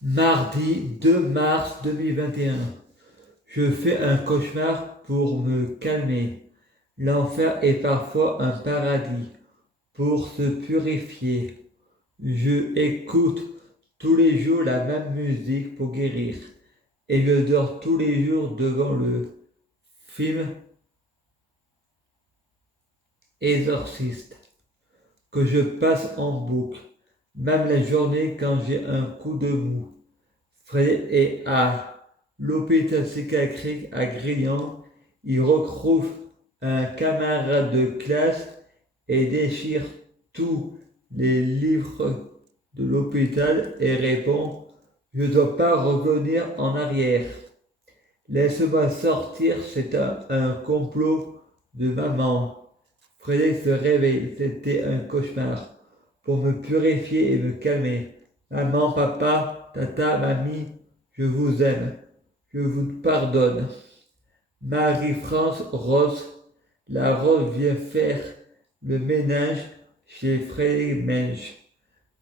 Mardi 2 mars 2021. Je fais un cauchemar pour me calmer. L'enfer est parfois un paradis pour se purifier. Je écoute tous les jours la même musique pour guérir. Et je dors tous les jours devant le film Exorciste que je passe en boucle, même la journée quand j'ai un coup de mou. Fred est à l'hôpital psychiatrique à Grignan. Il retrouve un camarade de classe et déchire tous les livres de l'hôpital et répond: Je ne dois pas revenir en arrière. Laisse-moi sortir, c'est un complot de maman. Frédéric se réveille, c'était un cauchemar. Pour me purifier et me calmer. Maman, papa, tata, mamie, je vous aime. Je vous pardonne. Marie-France Rose, la Rose vient faire le ménage chez Frédéric Mensch.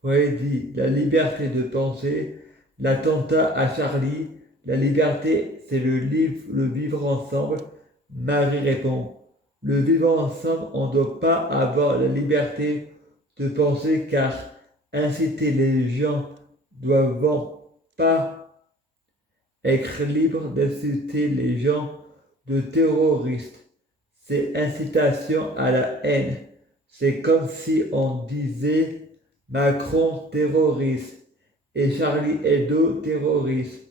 Frédéric dit la liberté de penser, l'attentat à Charlie, la liberté c'est le vivre ensemble. Marie répond le vivre ensemble, on ne doit pas avoir la liberté de penser car inciter les gens doivent pas être libres d'inciter les gens de terroristes. C'est incitation à la haine. C'est comme si on disait Macron terroriste et Charlie Hebdo terroriste.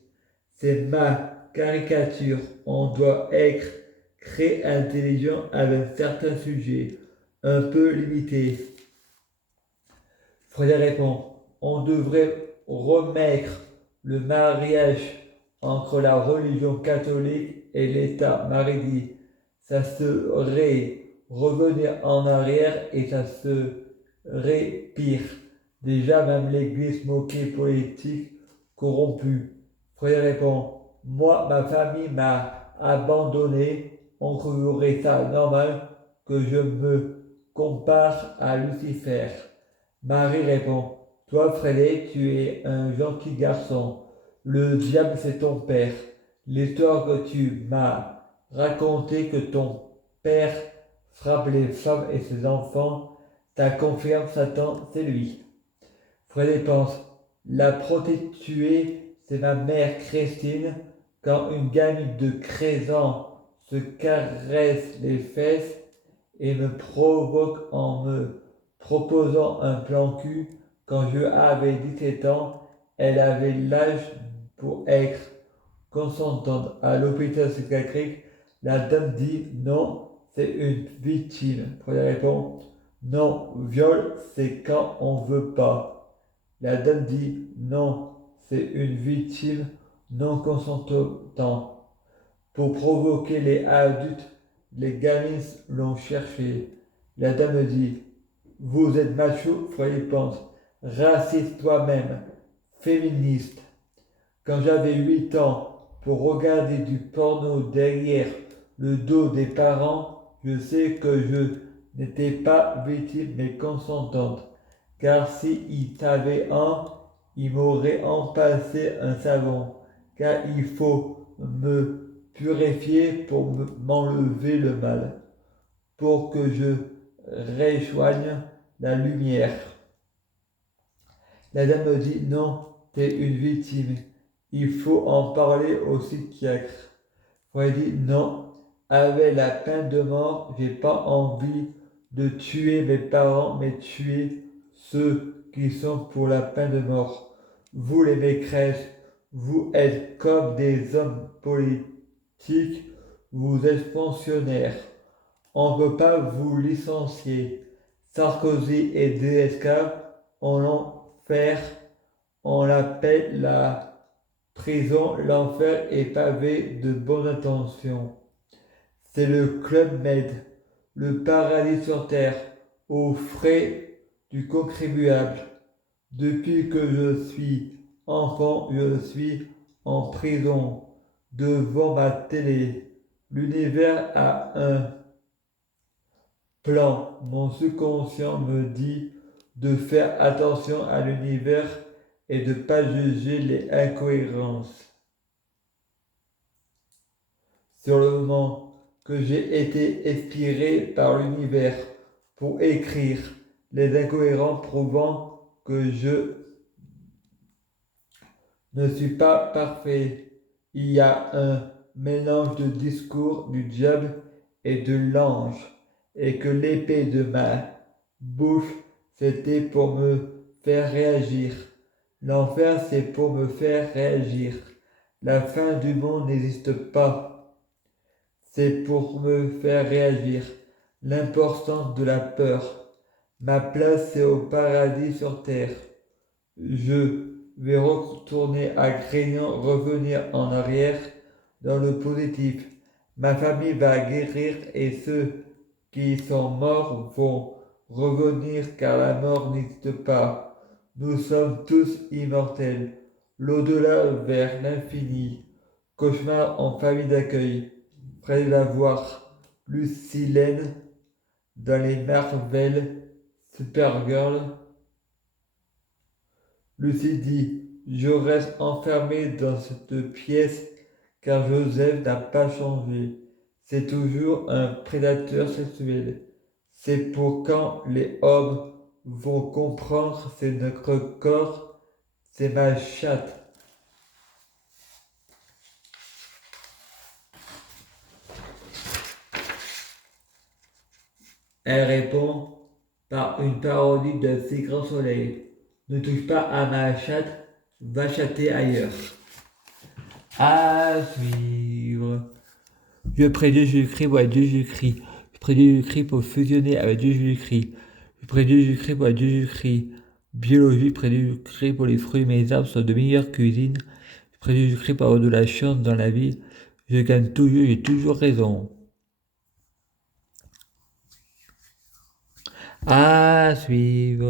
C'est ma caricature. On doit être très intelligent avec certains sujets, un peu limités. Frédéric répond on devrait remettre le mariage entre la religion catholique et l'État. Marie dit ça serait revenir en arrière et ça serait pire. Déjà, même l'Église moquée politique corrompue. Frédéric répond moi, ma famille m'a abandonné. On trouverait ça normal que je me compare à Lucifer. Marie répond toi, Frédéric, tu es un gentil garçon. Le diable, c'est ton père. L'histoire que tu m'as racontée que ton père frappe les femmes et ses enfants, ça confirme Satan, c'est lui. Frédéric pense la prostituée, c'est ma mère Christine. Quand une gamine de 13 ans se caresse les fesses et me provoque en me proposant un plan cul, quand je avais 17 ans, elle avait l'âge pour être consentante. À l'hôpital psychiatrique, la dame dit non, c'est une victime. Frédéric répond non, viol, c'est quand on veut pas. La dame dit non, c'est une victime non consentante. Pour provoquer les adultes, les gamins l'ont cherché. La dame dit vous êtes macho, Frédéric pense raciste toi-même, féministe. Quand j'avais 8 ans, pour regarder du porno derrière le dos des parents, je sais que je n'étais pas victime mais consentante. Car s'il t'avait un, il m'aurait empassé un savon. Car il faut me purifier pour m'enlever le mal, pour que je rejoigne la lumière. La dame me dit non, t'es une victime. Il faut en parler au psychiatre. Fred dit non, avec la peine de mort, j'ai pas envie de tuer mes parents, mais tuer ceux qui sont pour la peine de mort. Vous les maîtresses, vous êtes comme des hommes politiques, vous êtes fonctionnaires. On ne peut pas vous licencier. Sarkozy et DSK, on l'enfer, on l'appelle la prison, l'enfer est pavé de bonnes intentions. C'est le Club Med, le paradis sur terre, aux frais du contribuable. Depuis que je suis enfant, je suis en prison, devant ma télé. L'univers a un plan. Mon subconscient me dit de faire attention à l'univers et de ne pas juger les incohérences. Sur le moment que j'ai été inspiré par l'univers pour écrire les incohérents prouvant que je ne suis pas parfait. Il y a un mélange de discours du diable et de l'ange, et que l'épée de ma bouche, c'était pour me faire réagir. L'enfer, c'est pour me faire réagir. La fin du monde n'existe pas. C'est pour me faire réagir. L'importance de la peur. Ma place, c'est au paradis sur terre. Je vais retourner à Grignan, revenir en arrière dans le positif. Ma famille va guérir et ceux qui sont morts vont revenir car la mort n'existe pas. Nous sommes tous immortels. L'au-delà vers l'infini. Cauchemar en famille d'accueil. Près de la voir. Lucilène dans les Marvel. Supergirl. Lucie dit, je reste enfermé dans cette pièce car Joseph n'a pas changé. C'est toujours un prédateur sexuel. C'est pour quand les hommes vont comprendre c'est notre corps, c'est ma chatte. Elle répond par une parodie de Ces grands soleils. Ne touche pas à ma chatte, va chatter ailleurs. À suivre. Je prie Dieu, Jésus-Christ, pour Dieu, Jésus-Christ. Je prie Dieu, Jésus-Christ, pour fusionner avec Dieu, Jésus-Christ. Je prie Dieu, Jésus-Christ, pour Dieu, Jésus-Christ. Biologie, je prie Dieu, Jésus-Christ, pour les fruits et mes arbres sont de meilleure cuisine. Je prie Dieu, Jésus-Christ, pour avoir de la chance dans la vie. Je gagne toujours, j'ai toujours raison. À suivre.